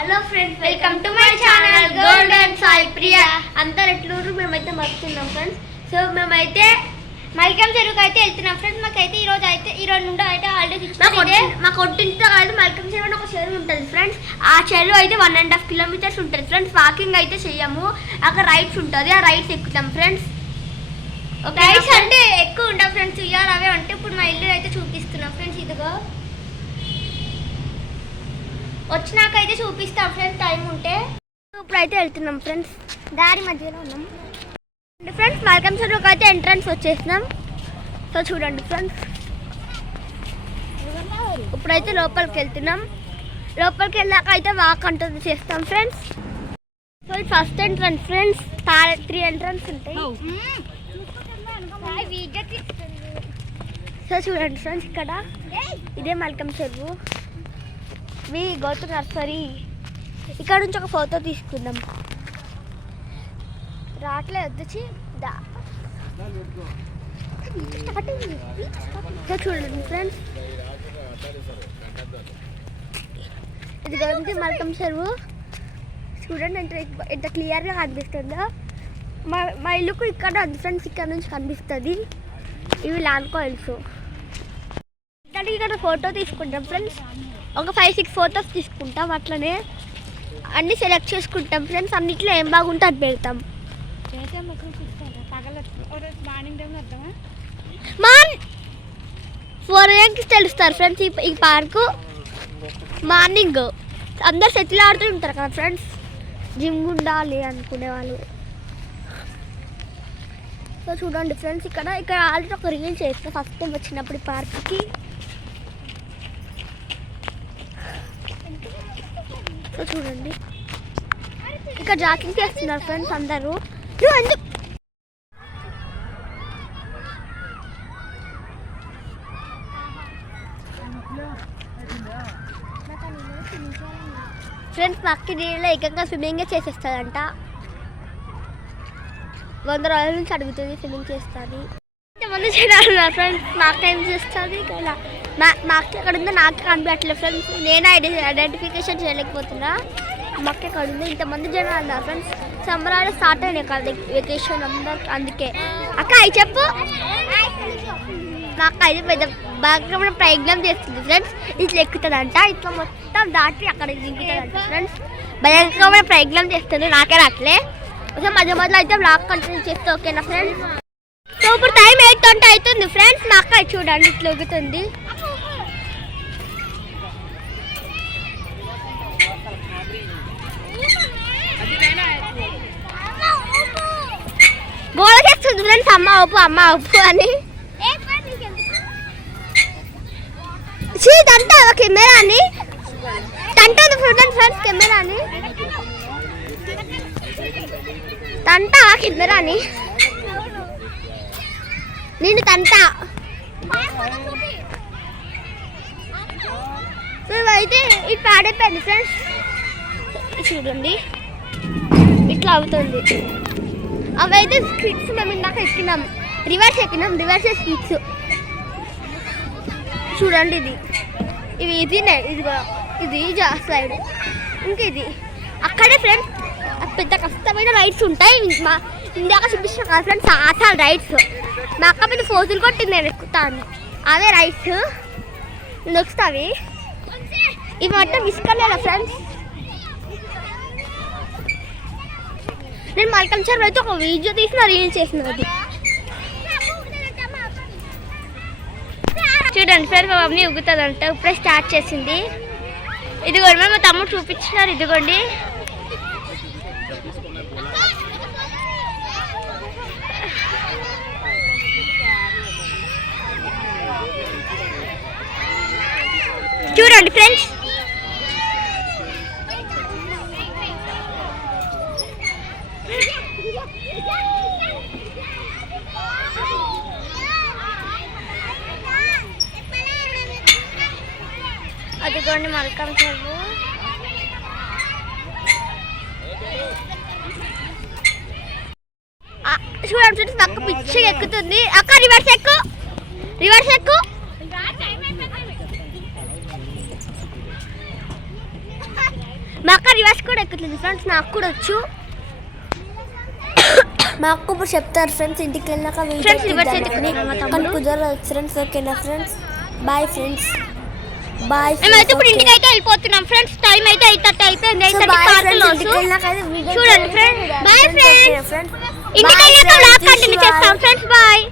Hello friends, welcome to my channel golden Sai Priya. అందరు ఎట్లూరు మేమైతే మస్తున్నాం friends. So మేమైతే మల్కం చెరువుకి అయితే వెళ్తున్నాం ఫ్రెండ్స్. మాకైతే ఈరోజు నుండి అయితే హాలిడేస్ ఇచ్చిన మా కొట్టింతో కాదు మల్కం చెరువు అని ఒక చెరువు ఉంటుంది ఫ్రెండ్స్. ఆ చెరువు అయితే 1.5 కిలోమీటర్స్ ఉంటుంది ఫ్రెండ్స్. వాకింగ్ అయితే చెయ్యము, అక్కడ రైడ్స్ ఉంటుంది, ఆ రైడ్స్ ఎక్కుతాం ఫ్రెండ్స్. రైడ్స్ అంటే ఎక్కువ ఉంటాం ఫ్రెండ్స్, ఇయ్యాలి అవే అంటే. ఇప్పుడు మా ఇల్లు అయితే చూపిస్తున్నాం ఫ్రెండ్స్. ఇదిగో వచ్చినాకైతే చూపిస్తాం ఫ్రెండ్స్ టైం ఉంటే. ఇప్పుడైతే వెళ్తున్నాం ఫ్రెండ్స్, దారి మధ్యలో ఉన్నాం ఫ్రెండ్స్. మల్కం చెరువుకి అయితే ఎంట్రన్స్ వచ్చేసినాం. సో చూడండి ఫ్రెండ్స్, ఇప్పుడైతే లోపలికి వెళ్తున్నాం. లోపలికి వెళ్ళాక అయితే వాక్ అంటుంది చేస్తాం ఫ్రెండ్స్. సో ఇది ఫస్ట్ ఎంట్రన్స్ ఫ్రెండ్స్. 3 ఎంట్రన్స్ ఉంటాయి. సో చూడండి ఫ్రెండ్స్, ఇక్కడ ఇదే మల్కం చెరువు, మీ గోతు నర్సరీ. ఇక్కడ నుంచి ఒక ఫోటో తీసుకుందాం. రాట్లే వచ్చి చూడండి ఫ్రెండ్స్, ఇది గురించి మల్కం చెరువు. చూడండి ఎంత క్లియర్గా కనిపిస్తుందో. మా ఇల్లుకు ఇక్కడ ఉంది ఫ్రెండ్స్, ఇక్కడ నుంచి కనిపిస్తుంది. ఇవి ల్యాండ్ కాయిల్స్. ఇక్కడ ఫోటో తీసుకుంటాం ఫ్రెండ్స్, ఒక 5-6 ఫొటోస్ తీసుకుంటాం. అట్లనే అన్నీ సెలెక్ట్ చేసుకుంటాం ఫ్రెండ్స్. అన్నిట్లో ఏం బాగుంటే అది పెడతాం. మార్నింగ్ 4 AM తెలుస్తారు ఫ్రెండ్స్. ఈ పార్కు మార్నింగ్ అందరు సెటిల్ ఆడుతూ ఉంటారు కదా ఫ్రెండ్స్, జిమ్ ఉండాలి అనుకునే వాళ్ళు. సో చూడండి ఫ్రెండ్స్, ఇక్కడ ఆల్రెడీ ఒక రీల్ చేస్తాం ఫస్ట్ టైం వచ్చినప్పుడు ఈ పార్క్కి. సో చూడండి, ఇక్కడ జాకింగ్ చేస్తున్నారు ఫ్రెండ్స్ అందరూ. ఫ్రెండ్స్ మా అక్క నీళ్ళలో ఏకంగా స్విమ్మింగే చేసేస్తుందంట. 100 రోజుల నుంచి అడుగుతుంది స్విమ్మింగ్ చేస్తుంది. ఇంతమంది చేయాలి ఫ్రెండ్స్. మా అక్క ఏం చేస్తుంది, ఇలా మా అక్క ఎక్కడ ఉందో నాకే కనిపించట్లేదు ఫ్రెండ్స్. నేను ఐడెంటిఫికేషన్ చేయలేకపోతున్నా. మా అక్క ఎక్కడ ఉంది. ఇంతమంది జనాలు అన్నారు ఫ్రెండ్స్. సంబరాలు స్టార్ట్ అయినాయి కదా, వెకేషన్ అందరికి. అందుకే అక్క అవి చెప్పు. మా అక్క అయితే పెద్ద బాగా ప్రయత్నం చేస్తుంది ఫ్రెండ్స్. ఇట్లా ఎక్కుతుందంట, ఇట్లా మొత్తం దాటి అక్కడ దిగుతుందంట ఫ్రెండ్స్. భయంకరమైన ప్రయత్నం చేస్తుంది, నాకే రాట్లే. కొంచెం మధ్య మధ్యలో అయితే బ్లాగ్ కంటిన్యూ చేస్తే ఓకేనా ఫ్రెండ్స్. సో ఇప్పుడు టైం 8:20 అవుతుంది ఫ్రెండ్స్. మా అక్క చూడండి ఇట్లా ఎగుతుంది. గోడ చేస్తుంది ఫ్రెండ్స్, అమ్మ ఒప్పు అని. తంట కెమెరాని తంటది ఫ్రెండ్స్, కెమెరాని తంట కెమెరాని నేను తంట. అయితే ఇది పాడైపోయింది ఫ్రెండ్స్. చూడండి ఇట్లా అవుతుంది. అవైతే స్కిట్స్ మేము ఇందాక ఎక్కినాం, రివర్స్ ఎక్కినాం, రివర్స్ స్కిట్స్. చూడండి ఇదినే, ఇది స్లైడ్. ఇంకా ఇది అక్కడే ఫ్రెండ్స్ పెద్ద కష్టమైన రైడ్స్ ఉంటాయి. మా ఇందాక చూపిస్తాం కదా ఫ్రెండ్స్, చాలా రైడ్స్. మా అక్క మీద ఫోజులు కొట్టింది, నేను ఎక్కుతాను. అవే రైడ్స్ నొక్కుతావి. ఇవి మొత్తం ఇసుకలేదా ఫ్రెండ్స్. నేను మల్కం చెరువు అయితే ఒక వీడియో తీసిన, రీల్ చేసిన. అది చూడండి ఫ్రెండ్స్, మా మమ్మీ ఉగుతుందంట, ఇప్పుడే స్టార్ట్ చేసింది. ఇదిగోండి మా తమ్ముడు చూపించినారు. ఇదిగోండి చూడండి ఫ్రెండ్స్, అదిగోండి మల్కం చెరువు. చూడండి ఫ్రెండ్స్, పక్క పిచ్చి ఎక్కుతుంది. అక్క రివర్స్ ఎక్కు, రివర్స్ ఎక్కు. మా అక్క రివర్స్ కూడా ఎక్కుతుంది ఫ్రెండ్స్, నాకు కూడా వచ్చు. మా అక్క ఇప్పుడు చెప్తారు ఫ్రెండ్స్ ఇంటికి వెళ్ళాక ఫ్రెండ్స్ రివర్స్ అయితే కుదరదు ఫ్రెండ్స్. ఓకేనా ఫ్రెండ్స్, బాయ్ ఫ్రెండ్స్, బాయ్. మేమైతే ఇప్పుడు ఇంటికి అయితే వెళ్ళిపోతున్నాం ఫ్రెండ్స్, టైం అయితే 8:30 అయిపోయింది. 8:30 చూడండి ఫ్రెండ్స్, బాయ్ ఫ్రెండ్స్. ఇంటికి వెళ్ళాక వ్లాగ్ కంటిన్యూ చేస్తాం ఫ్రెండ్స్, బాయ్.